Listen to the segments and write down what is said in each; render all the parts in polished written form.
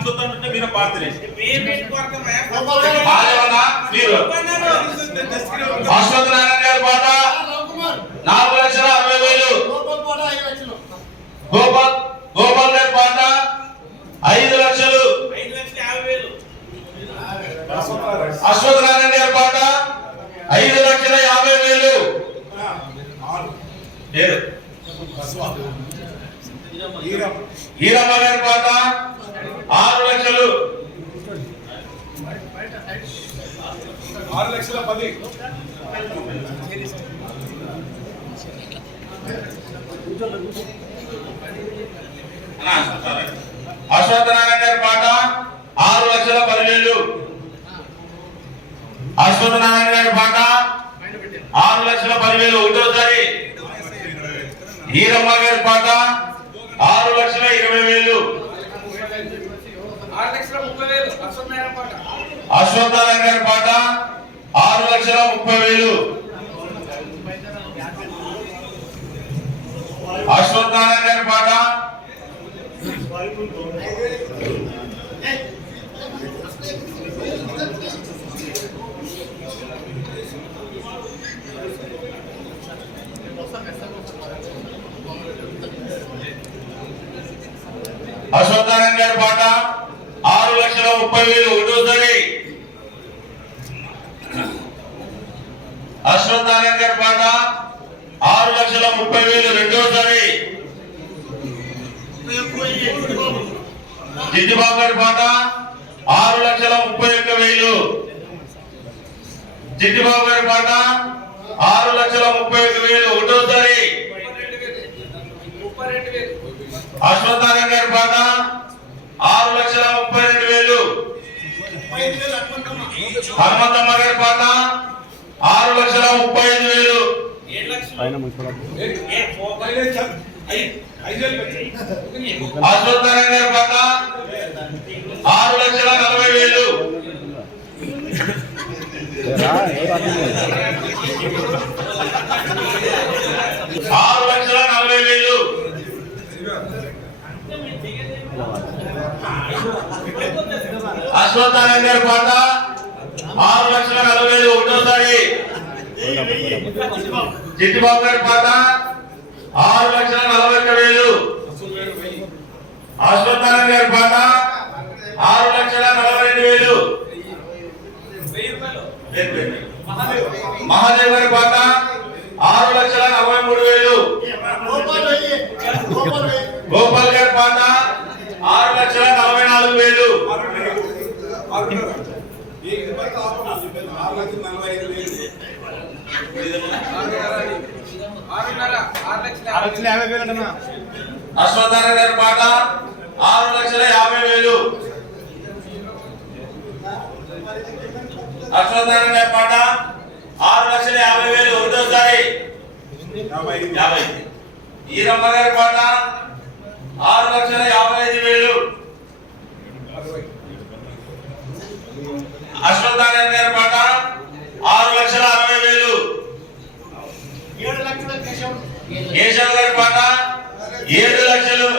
పంచుతుంటే మీరు పాత్రే అశ్వత్ నారాయణ గారి పాట 4,60,000. గోపాల్ గారి పాట 5 లక్షలు. అశ్వత్ నారాయణ గారి పాట 5,50,000. ఈరమ్మ గారి పాట 6 లక్షలు. 6,10,000. అశ్వత్ నారాయణ గారి పాట 6,10,000. అశ్వత్ నారాయణ గారి పాట 6,10,000. ఒకటోసారి ఈరమ్మ గారి పాట 6,20,000. అశ్వత్ నారాయణ గారి పాట 6,30,000. అశ్వత్ నారాయణ గారి పాట అశ్వత్ నారాయణ గారి పాట 6,30,000. ఒకటోసారి అశ్వత్ నారాయణ గారి పాట 6,30,000. రెండోసారి జిద్దిబాబు గారి పాట 6,31,000. జిద్దిబాబు గారి పాట 6,31,000. ఒకటోసారి అశ్వత్ నారాయణ గారి పాట 6,32,000. హనుమంతమ్మ గారి పాట 6,35,000. అశ్వత్ నారాయణ గారి పాట 6,40,000. 6,40,000. అశ్వత్ నారాయణ గారి పాట 6,40,000. ఒకటోసారి జిద్దిబాబు గారి పాట 6,41,000. అశ్వత్ నారాయణ గారి పాట 6,42,000. మహాదేవ్ గారి పాట 6,43,000. గోపాల్ గారి పాట 6,44,000. అశ్వత్ నారాయణ గారి పాట 6,50,000. అశ్వత్ నారాయణ గారి పాట 6,50,000. ఒకటోసారి 50. ఈరమ్మ గారి పాట 6,55,000. అశ్వత్ నారాయణ గారి పాట 6,60,000. కేశవ్ గారి పాట 7 లక్షలు.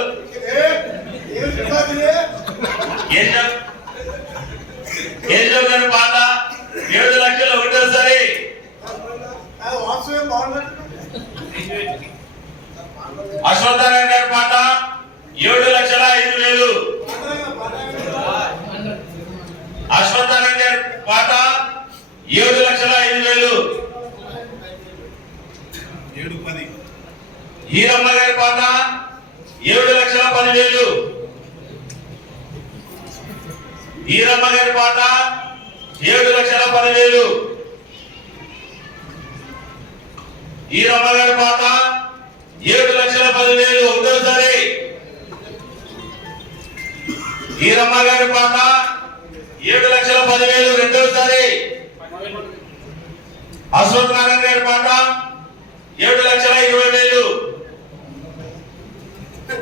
కేశవ్ గారి పాట 7 లక్షలు. ఒకటోసారి అశ్వత్ నారాయణ గారి పాట 7,05,000. అశ్వత్ నారాయణ గారి పాట 7,05,000. ఈరమ్మ గారి పాట 7,10,000. ఈరమ్మ గారి పాట 7,10,000. ఈరమ్మ గారి పాట 7,10,000. ఒకటోసారి ఈరమ్మ గారి పాట 7,10,000. రెండోసారి అశ్వత్ నారాయణ గారి పాట 7,20,000.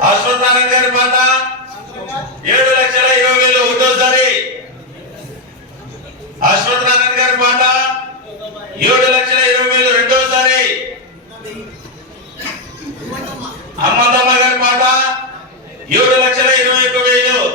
అశ్వత్ నారాయణ గారి పాట 7,20,000. ఒకటోసారి అశ్వత్ నారాయణ గారి పాట 7,20,000. రెండోసారి హనుమంతమ్మ గారి పాట 7,21,000.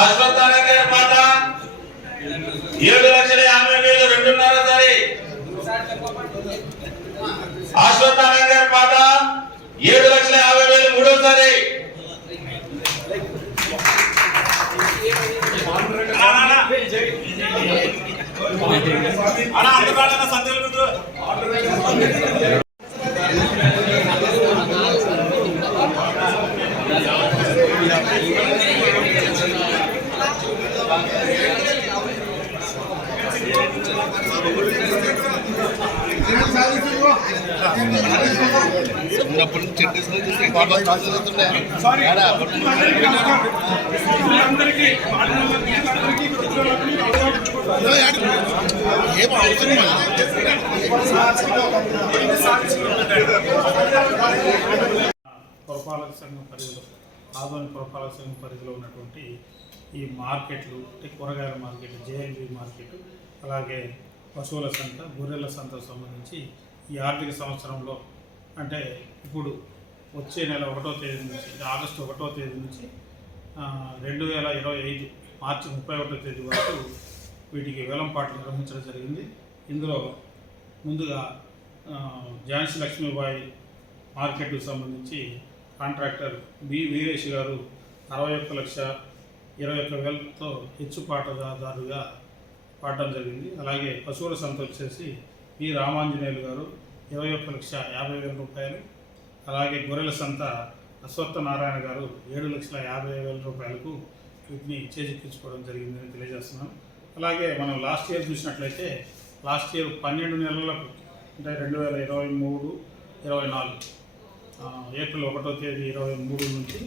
అశ్వత్థానంద్ గారి పాట 7,50,000 రెండున్నరసారి. అశ్వత్థానంద్ గారి పాట 7,50,000 మూడోసారి. పురపాలక సంఘం పరిధిలో ఆదోని పురపాలక సంఘం పరిధిలో ఉన్నటువంటి ఈ మార్కెట్లు అంటే కూరగాయల మార్కెట్, జేఎల్బీ మార్కెట్, అలాగే పశువుల సంత, గొర్రెల సంతకు సంబంధించి ఈ ఆర్థిక సంవత్సరంలో అంటే ఇప్పుడు వచ్చే నెల 1వ తేదీ నుంచి ఆగస్టు 1వ తేదీ నుంచి 2025 మార్చి 31వ తేదీ వరకు వీటికి వేలంపాట్లు నిర్వహించడం జరిగింది. ఇందులో ముందుగా ఝాన్సీ లక్ష్మీబాయి మార్కెట్కు సంబంధించి కాంట్రాక్టర్ బి వీరేష్ గారు 61,21,000తో హెచ్చు పాటదారుగా పాడడం జరిగింది. అలాగే పశువుల సంత వచ్చేసి బి రామాంజనేయులు గారు 21,50,000 రూపాయలు. అలాగే గొర్రెల సంత అశ్వత్థనారాయణ గారు 7,50,000 రూపాయలకు వీటిని చేజిక్కించుకోవడం జరిగిందని తెలియజేస్తున్నాను. అలాగే మనం లాస్ట్ ఇయర్ చూసినట్లయితే లాస్ట్ ఇయర్ 12 నెలలకు అంటే 2023-24 ఏప్రిల్ 1వ తేదీ 23 నుంచి